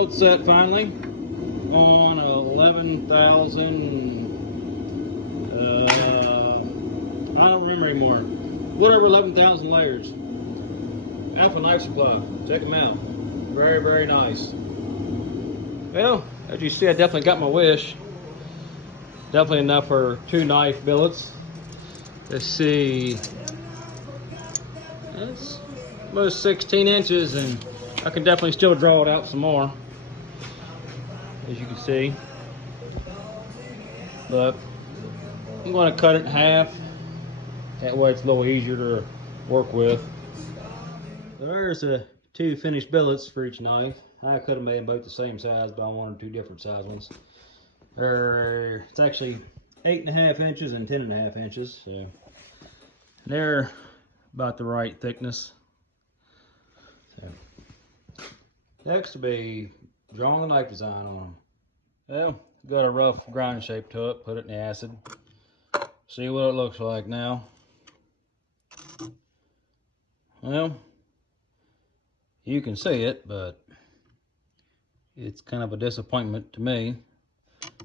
weld set finally on 11,000. I don't remember anymore. Whatever, 11,000 layers. Alpha Knife Supply. Check them out. Very, very nice. Well, as you see, I definitely got my wish. Definitely enough for 2 knife billets. Let's see. That's almost 16 inches, and I can definitely still draw it out some more, as you can see. But I'm going to cut it in half. That way it's a little easier to work with. There's the 2 finished billets for each knife. I could have made them both the same size, but I wanted 2 different size ones. It's actually 8.5 inches and 10.5 inches. So they're about the right thickness. So next will be drawing the knife design on them. Well, got a rough grind shape to it. Put it in the acid. See what it looks like now. Well, you can see it, but it's kind of a disappointment to me.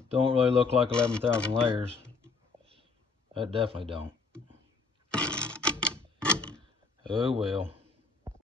Don't really look like 11,000 layers. That definitely don't. Oh well.